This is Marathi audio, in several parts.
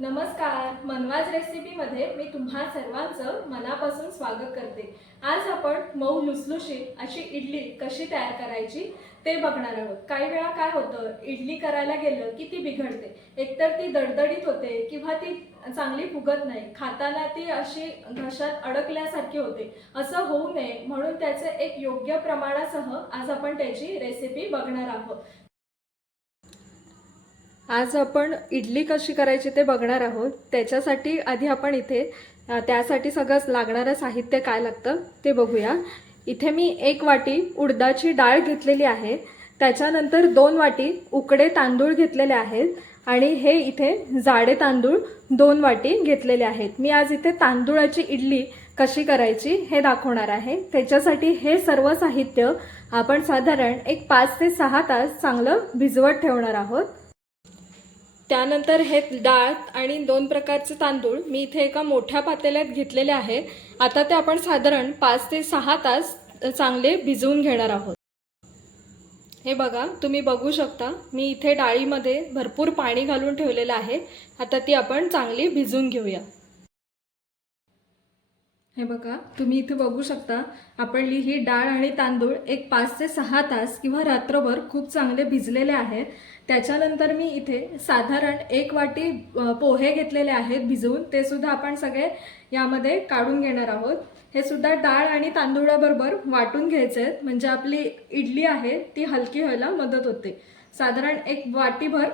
नमस्कार, मनवाज रेसिपीमध्ये मी तुम्हा सर्वांचं मनापासून स्वागत करते। आज आपण मऊ लुसलुशीत अशी इडली कशी तयार करायची ते बघणार आहोत। काही वेळा काय होतं, इडली करायला गेलं की ती बिघडते। एकतर ती दडदडीत होते किंवा ती चांगली फुगत नाही, खाताना ती अशी घशात अडकल्यासारखी होते। असं होऊ नये म्हणून त्याचे एक योग्य प्रमाणासह आज आपण त्याची रेसिपी बघणार आहोत। आज आपण इडली कशी करायची ते बघणार आहोत। त्याच्यासाठी आधी आपण इथे त्यासाठी सगळं लागणारं साहित्य काय लागतं ते बघूया। इथे मी 1 वाटी उडदाची डाळ घेतलेली आहे, त्याच्यानंतर 2 वाटी उकडे तांदूळ घेतलेले आहेत आणि हे इथे जाडे तांदूळ 2 वाटी घेतलेले आहेत। मी आज इथे तांदूळाची इडली कशी करायची हे दाखवणार आहे। त्याच्यासाठी हे सर्व साहित्य आपण साधारण एक 5 ते 6 तास चांगलं भिजवत ठेवणार आहोत। त्यानंतर हे डाळ आणि 2 प्रकारचे तांदूळ मी इथे एका मोठ्या पातेल्यात घेतलेले आहे। आता ते आपण साधारण 5 ते 6 तास चांगले भिजवून घेणार आहोत। हे बघा, तुम्ही बघू शकता मी इथे डाळीमध्ये भरपूर पाणी घालून ठेवलेलं आहे। आता ती आपण चांगली भिजवून घेऊया। हे बघा, तुम्ही इथे बघू शकता आपण ही डाळ आणि तांदूळ एक 5 ते 6 तास किंवा रात्रभर खूप चांगले भिजलेले आहेत। त्याच्यानंतर मी इथे साधारण 1 वाटी पोहे घेतलेले आहेत भिजवून, ते सुद्धा आपण सगळे यामध्ये काढून घेणार आहोत। हे सुद्धा डाळ आणि तांदूळाबरोबर वाटून घ्यायचे आहेत, म्हणजे आपली इडली आहे ती हलकी व्हायला मदत होते। साधारण 1 वाटीभर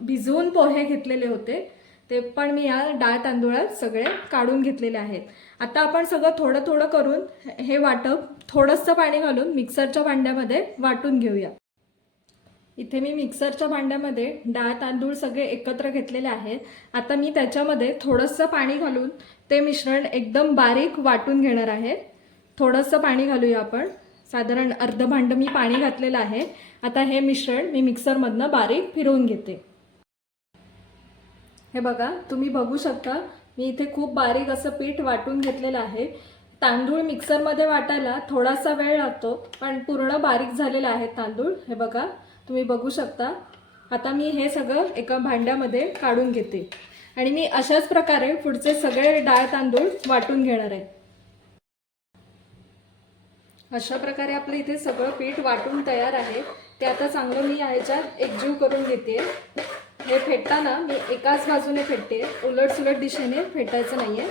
भिजवून पोहे घेतलेले होते, ते पण मी या डाळ तांदूळात सगळे काढून घेतलेले आहेत। आता आपण सगळं थोडं थोडं करून हे वाटप थोडंसं पाणी घालून मिक्सरच्या भांड्यामध्ये वाटून घेऊया। इथे मी मिक्सरच्या भांड्यामध्ये डाळ तांदूळ सगळे एकत्र घेतलेले आहेत। आता मी त्याच्यामध्ये थोडंसं पाणी घालून ते मिश्रण एकदम बारीक वाटून घेणार आहे। थोडंसं पाणी घालूया आपण, साधारण अर्ध भांडं मी पाणी घातलेलं आहे। आता हे मिश्रण मी मिक्सरमधनं बारीक फिरवून घेते। हे बघा, तुम्ही बघू शकता मी इथे खूप बारीक असं पीठ वाटून घेतलेलं आहे। तांदूळ मिक्सरमध्ये वाटायला थोडासा वेळ लागतो, पण पूर्ण बारीक झालेले आहेत तांदूळ। हे बघा, तुम्ही बघू शकता। आता मी हे सगळं एका भांड्यामध्ये काढून घेते आणि मी अशाच प्रकारे पुढचे सगळे डाळ तांदूळ वाटून घेणार आहे। अशा प्रकारे आपलं इथे सगळं पीठ वाटून तयार आहे। ते आता चांगलं मी ह्याच्यात एकजीव करून घेते। हे फेटताना मी एकाच बाजूने फेटते, उलट सुलट दिशेने फेटायचं नाहीये।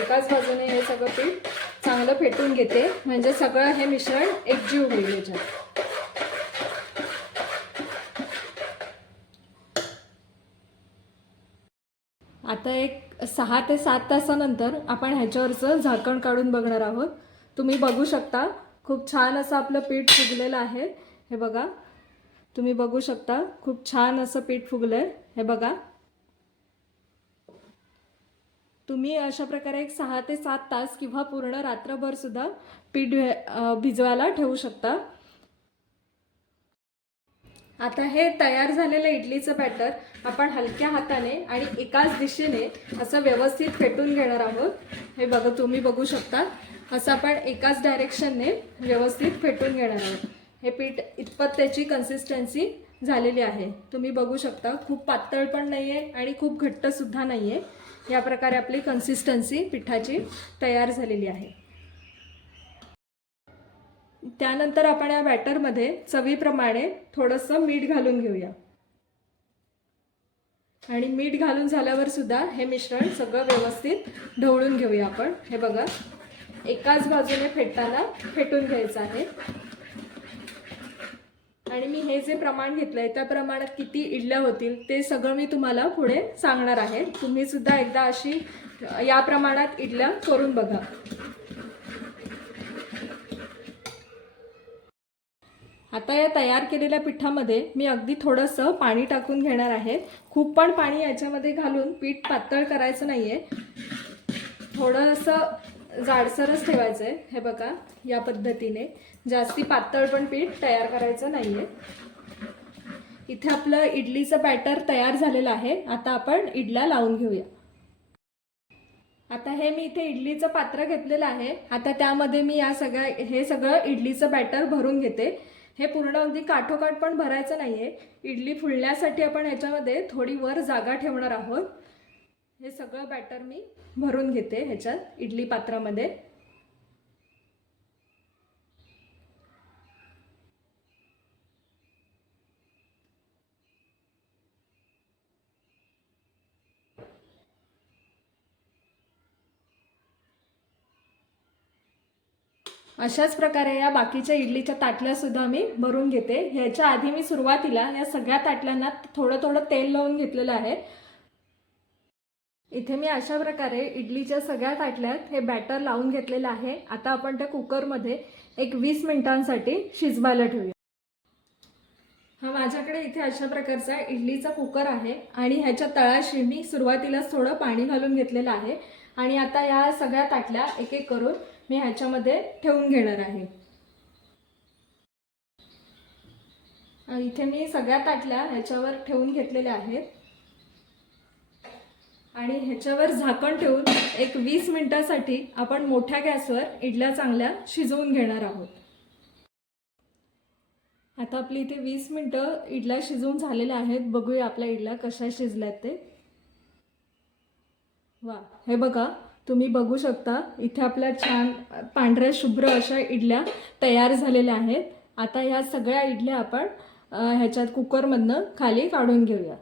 एकाच बाजूने हे सगळं पीठ चांगलं फेटून घेते, म्हणजे सगळं हे मिश्रण एकजीव होईल याच्यात। आता एक 6 ते 7 तासानंतर आपण ह्याच्यावरचं झाकण काढून बघणार आहोत। तुम्ही बघू शकता खूप छान असं आपलं पीठ फुगलेलं आहे। हे बघा, तुम्ही बघू शकता खूप छान असं पीठ फुगलंय। हे बघा, तुम्ही अशा प्रकारे एक 6 ते 7 तास किंवा पूर्ण रात्रभर सुद्धा पीठ भिजवायला ठेवू शकता। आता हे तयार झालेलं इडलीचं बॅटर आपण हलक्या हाताने आणि एकाच दिशेने असं व्यवस्थित फेटून घेणार आहोत। हे बघा, तुम्ही बघू शकता असं आपण एकाच डायरेक्शनने व्यवस्थित फेटून घेणार आहोत। हे पीठ इतपत त्याची कन्सिस्टन्सी झालेली आहे। तुम्ही बघू शकता खूप पातळ पण नाहीये आणि खूप घट्ट सुद्धा नाहीये। या प्रकारे आपली कन्सिस्टन्सी पिठाची तयार झालेली आहे। त्यानंतर आपण या बॅटरमध्ये चवीप्रमाणे थोडंसं मीठ घालून घेऊया आणि मीठ घालून झाल्यावर सुद्धा हे मिश्रण सगळं व्यवस्थित ढवळून घेऊया आपण। हे बघा, एकाच बाजूने फेटताना फेटून घ्यायचं आहे आणि मी हे जे प्रमाण घेतलंय त्या प्रमाणात किती इडल्या होतील ते सगळं मी तुम्हाला पुढे सांगणार आहे। तुम्ही सुद्धा एकदा अशी या प्रमाणात इडल्या करून बघा। आता या तयार केलेल्या पिठामध्ये मी अगदी थोडंसं पाणी टाकून घेणार आहे। खूप पण पाणी याच्यामध्ये घालून पीठ पातळ करायचं नाहीये, थोडंसं जाडसरच ठेवायचं आहे। हे बघा, या पद्धतीने जास्ती पातळ पण पीठ तयार करायचं नाहीये। इथे आपलं इडलीचं बॅटर तयार झालेलं आहे। आता आपण इडल्या लावून घेऊया। आता हे मी इथे इडलीचं पात्र घेतलेलं आहे। आता त्यामध्ये मी हे सगळं इडलीचं बॅटर भरून घेते। हे पूर्ण अगदी काठोकाठ पण भरायचं नाहीये, इडली फुलण्यासाठी आपण ह्याच्यामध्ये थोडी वर जागा ठेवणार आहोत। हे सगळं बॅटर मी भरून घेते ह्याच्यात इडली पात्रामध्ये. अशाच प्रकारे या बाकीच्या इडलीच्या ताटल्या सुद्धा मी भरून घेते. ह्याच्या आधी मी सुरुवातीला या सगळ्या ताटल्यांना थोडं थोडं तेल लावून घेतलेलं आहे. इथे मी अशा प्रकारे इडलीच्या सगळ्या ताटल्यात हे बॅटर लावून घेतलेलं आहे. आता आपण त्या कुकरमध्ये एक 20 मिनिटांसाठी शिजवायला ठेवूया. हा माझ्याकडे इथे अशा प्रकारचा इडलीचा कुकर आहे आणि ह्याच्या तळाशी मी सुरुवातीलाच थोडं पाणी घालून घेतलेलं आहे. आणि आता या सगळ्या ताटल्या एक एक करून मी ह्याच्यामध्ये ठेवून घेणार आहे. इथे मी सगळ्या ताटल्या ह्याच्यावर ठेवून घेतलेल्या आहेत आणि ह्याच्यावर झाकण ठेवून एक 20 मिनिटांसाठी आपण मोठ्या गॅसवर इडल्या चांगल्या शिजवून घेणार आहोत. आता आपली इथे 20 मिनिटं इडल्या शिजवून झालेल्या आहेत. बघूया आपल्या इडल्या कशा शिजल्यात ते. वा, हे बघा, तुम्ही बघू शकता इथे आपल्या छान पांढऱ्या शुभ्र अशा इडल्या तयार झालेल्या आहेत. आता ह्या सगळ्या इडल्या आपण ह्याच्यात कुकरमधनं खाली काढून घेऊया.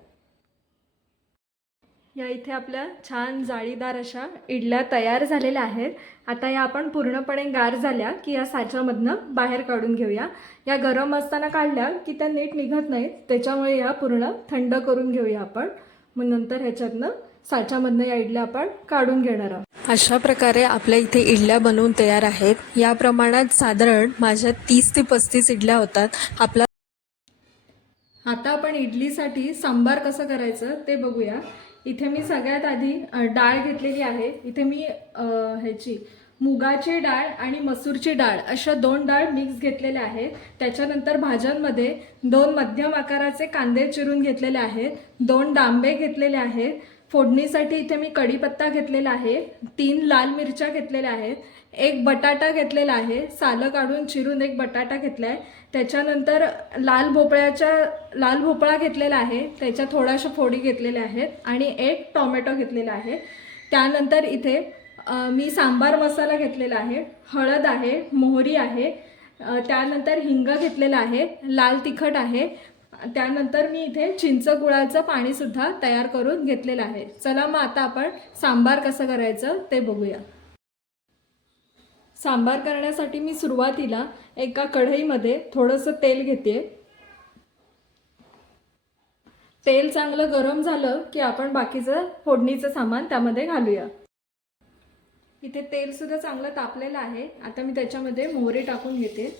या इथे आपल्या छान जाळीदार अशा इडल्या तयार झालेल्या आहेत. आता या आपण पूर्णपणे गार झाल्या की या साच्यामधनं बाहेर काढून घेऊया. या गरम असताना काढल्या की त्या नीट निघत नाहीत, त्याच्यामुळे या पूर्ण थंड करून घेऊया आपण. मग नंतर ह्याच्यातनं साच्यामधनं या इडल्या आपण काढून घेणार आहोत. अशा प्रकारे आपल्या इथे इडल्या बनवून तयार आहेत. या प्रमाणात साधारण माझ्या 30 ते 35 इडल्या होतात. आता आपण इडलीसाठी सांबार कसं करायचं ते बघूया. इथे मी सगळ्यात आधी डाळ घेतलेली आहे. इथे मी ह्याची मुगाची डाळ आणि मसूरची डाळ अशा 2 डाळ मिक्स घेतलेल्या आहेत. त्याच्यानंतर भाज्यांमध्ये 2 मध्यम आकाराचे कांदे चिरून घेतलेले आहेत, 2 डांबे घेतलेले आहेत. फोडणीसाठी इथे मी कढीपत्ता घेतलेला आहे, 3 लाल मिरच्या घेतलेल्या आहेत, 1 बटाटा घेतलेला आहे, सालं काढून चिरून 1 बटाटा घेतला आहे. त्याच्यानंतर लाल भोपळा घेतलेला आहे, त्याच्या थोड्याशा फोडी घेतलेल्या आहेत आणि 1 टोमॅटो घेतलेला आहे. त्यानंतर इथे मी सांबार मसाला घेतलेला आहे, हळद आहे, मोहरी आहे, त्यानंतर हिंग घेतलेला आहे, लाल तिखट आहे. त्यानंतर मी इथे चिंच गुळाचं पाणी सुद्धा तयार करून घेतलेलं आहे. चला मग आता आपण सांबार कसं करायचं ते बघूया. सांबार करण्यासाठी मी सुरुवातीला एका कढईमध्ये थोडंसं तेल घेते. तेल चांगलं गरम झालं की आपण बाकीचं फोडणीचं सामान त्यामध्ये घालूया. इथे तेल सुद्धा चांगलं तापलेलं आहे. आता मी त्याच्यामध्ये मोहरी टाकून घेते.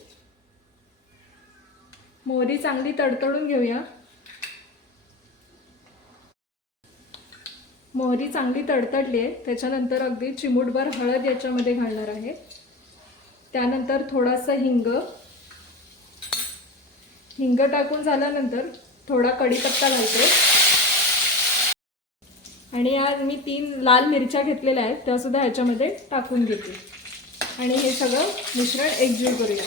मोहरी चांगली तडतडून घेऊया. मोहरी चांगली तडतडली आहे. त्याच्यानंतर अगदी चिमूटभर हळद याच्यामध्ये घालणार आहे. त्यानंतर थोडासा हिंग टाकून झाल्यानंतर थोडा कढीपत्ता घालते आणि आज मी 3 लाल मिरच्या घेतलेल्या आहेत त्या सुद्धा ह्याच्यामध्ये टाकून घेते आणि हे सगळं मिश्रण एकजीव करूया.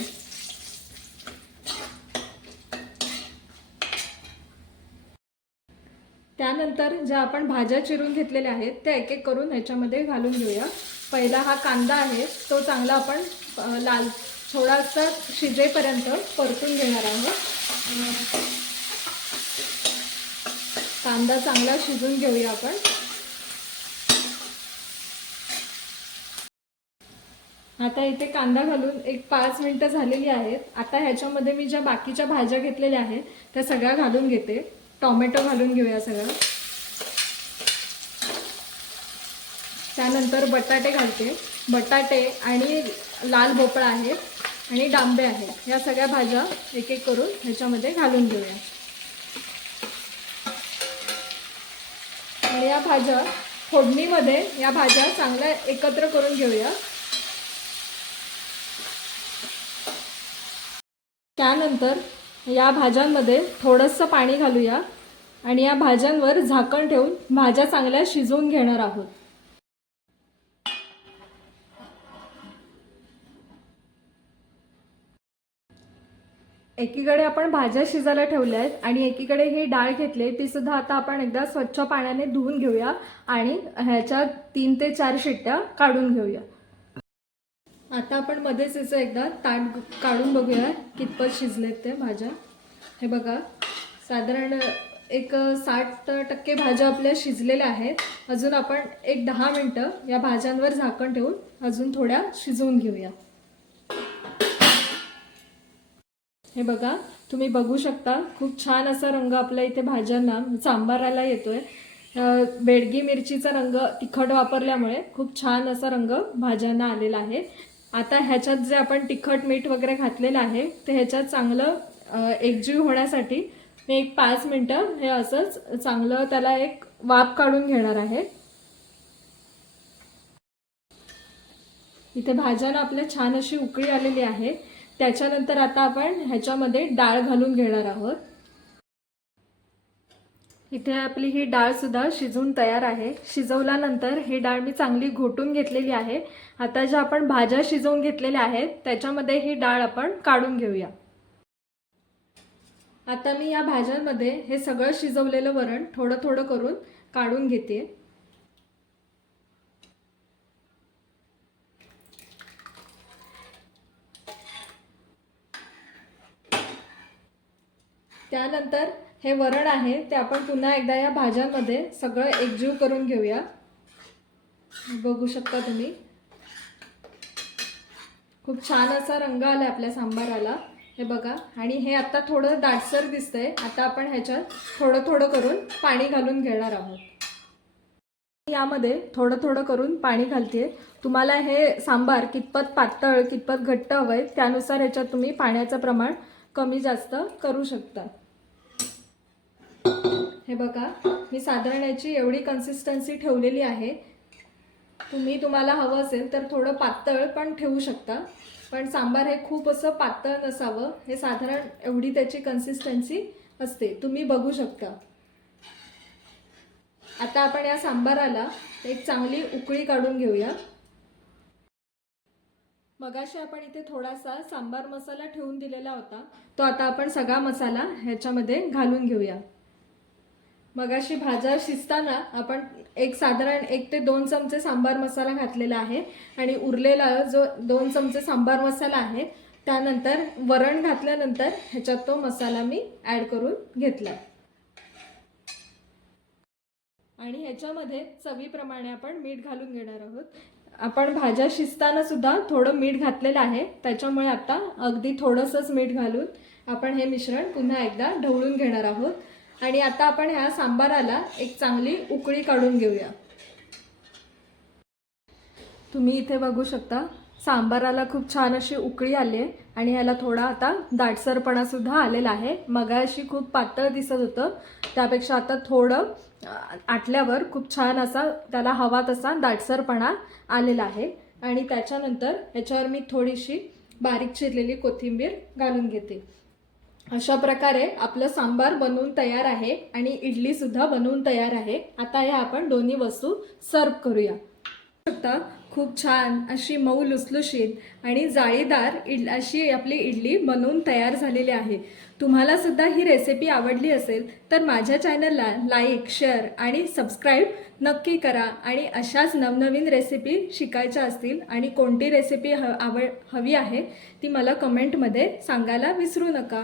त्यानंतर ज्या आपण भाज्या चिरून घेतलेल्या आहेत त्या एक एक करून ह्याच्यामध्ये घालून घेऊया. पहिला हा कांदा आहे तो चांगला आपण लाल थोडासा शिजेपर्यंत परतून घेणार आहोत. कांदा चांगला शिजून घेऊया आपण. आता इथे कांदा घालून एक 5 मिनिटं झालेली आहेत. आता ह्याच्यामध्ये मी ज्या बाकीच्या भाज्या घेतलेल्या आहेत त्या सगळ्या घालून घेते. टोमॅटो घालून घेऊया सगळं. त्यानंतर बटाटे घालते. बटाटे आणि लाल भोपळा आहे आणि डांबे आहेत. या सगळ्या भाज्या एक एक करून ह्याच्यामध्ये घालून घेऊया आणि या भाज्या फोडणीमध्ये या भाज्या चांगल्या एकत्र करून घेऊया. त्यानंतर या भाज्यांमध्ये थोडंसं पाणी घालूया आणि या भाज्यांवर झाकण ठेवून भाज्या चांगल्या शिजवून घेणार आहोत. एकीकडे आपण भाज्या शिजायला ठेवल्या आहेत आणि एकीकडे ही डाळ घेतली, ती सुद्धा आता आपण एकदा स्वच्छ पाण्याने धुवून घेऊया आणि ह्याच्या 3 ते 4 शिट्ट्या काढून घेऊया। आता आपण मध्येच याचं एकदा ताट काढून बघूया कितपत शिजलेत ते भाज्या। हे बघा, साधारण एक 60% भाज्या आपल्या शिजलेल्या आहेत। अजून आपण एक 10 मिनिटं या भाज्यांवर झाकण ठेवून अजून थोड्या शिजवून घेऊया। हे बघा, तुम्ही बघू शकता खूप छान असा रंग आपल्या इथे भाज्यांना सांबाराला येतोय। बेडगी मिरचीचा रंग तिखट वापरल्यामुळे खूप छान असा रंग भाज्यांना आलेला आहे। आता ह्याच्यात जे आपण तिखट मीठ वगैरे घातलेलं आहे ते ह्याच्यात चांगलं एकजीव होण्यासाठी मी एक 5 मिनिटं हे असंच चांगलं त्याला एक वाफ काढून घेणार आहे। इथे भाज्यांना आपल्या छान अशी उकळी आलेली आहे। त्याच्यानंतर आता आपण ह्याच्यामध्ये डाळ घालून घेणार आहोत। इथे आपली ही डाळ सुद्धा शिजून तयार आहे। शिजवल्यानंतर ही डाळ मी चांगली घोटून घेतलेली आहे। आता ज्या आपण भाज्या शिजवून घेतलेल्या आहेत त्याच्यामध्ये ही डाळ आपण काढून घेऊया। आता मी या भाज्यांमध्ये हे सगळं शिजवलेलं वरण थोडं थोडं करून काढून घेते। त्यानंतर हे वरण आहे ते आपण पुन्हा एकदा या भाज्यांमध्ये सगळं एकजीव करून घेऊया। बघू शकता तुम्ही खूप छान असा रंग आला आपल्या सांबाराला। हे बघा, आणि हे आता थोडं दाटसर दिसतंय। आता आपण ह्याच्यात थोडं थोडं करून पाणी घालून घेणार आहोत। यामध्ये थोडं थोडं करून पाणी घालते। तुम्हाला हे सांबार कितपत पातळ कितपत घट्ट हवंय त्यानुसार ह्याच्यात तुम्ही पाण्याचं प्रमाण कमी जास्त करू शकता। हे बघा, मी साधारण याची एवढी कन्सिस्टन्सी ठेवलेली आहे। तुम्हाला हवं असेल तर थोडं पातळ पण ठेवू शकता, पण सांबार हे खूप असं पातळ नसावं। हे साधारण एवढी त्याची कन्सिस्टन्सी असते, तुम्ही बघू शकता। आता आपण या सांबाराला एक चांगली उकळी काढून घेऊया। मगाशी आपण इथे थोडासा सांबार मसाला ठेवून दिलेला होता, तो आता आपण सगळा मसाला ह्याच्यामध्ये घालून घेऊया। मगाशी भाज्या शिजताना आपण साधारण 1 ते 2 चमचे सांबार मसाला घातलेला आहे आणि उरलेला जो 2 चमचे सांबार मसाला आहे त्यानंतर वरण घातल्यानंतर ह्याच्यात तो मसाला मी ॲड करून घेतला आणि ह्याच्यामध्ये चवीप्रमाणे आपण मीठ घालून घेणार आहोत। आपण भाज्या शिजताना सुद्धा थोडं मीठ घातलेलं आहे, त्याच्यामुळे आता अगदी थोडंसंच मीठ घालून आपण हे मिश्रण पुन्हा एकदा ढवळून घेणार आहोत आणि आता आपण ह्या सांबाराला एक चांगली उकळी काढून घेऊया। तुम्ही इथे बघू शकता सांबाराला खूप छान अशी उकळी आली आहे आणि ह्याला थोडा आता दाटसरपणा सुद्धा आलेला आहे। मगाशी खूप पातळ दिसत होतं, त्यापेक्षा आता थोडं आटल्यावर खूप छान असा त्याला हवा तसा दाटसरपणा आलेला आहे आणि त्याच्यानंतर ह्याच्यावर मी थोडीशी बारीक चिरलेली कोथिंबीर घालून घेते। अशा प्रकारे आपलं सांबार बनवून तयार आहे आणि इडली सुद्धा बनवून तयार आहे। आता या आपण दोन्ही वस्तू सर्व करूया। खूप छान अशी मऊ लुसलुशीत आणि जाळीदार अशी आपली इडली बनवून तयार झालेली आहे। तुम्हाला सुद्धा ही रेसिपी आवडली असेल तर माझ्या चॅनलला लाईक, शेअर आणि सबस्क्राईब नक्की करा आणि अशाच नवनवीन रेसिपी शिकायच्या असतील आणि कोणती रेसिपी हवी आहे ती मला कमेंटमध्ये सांगायला विसरू नका।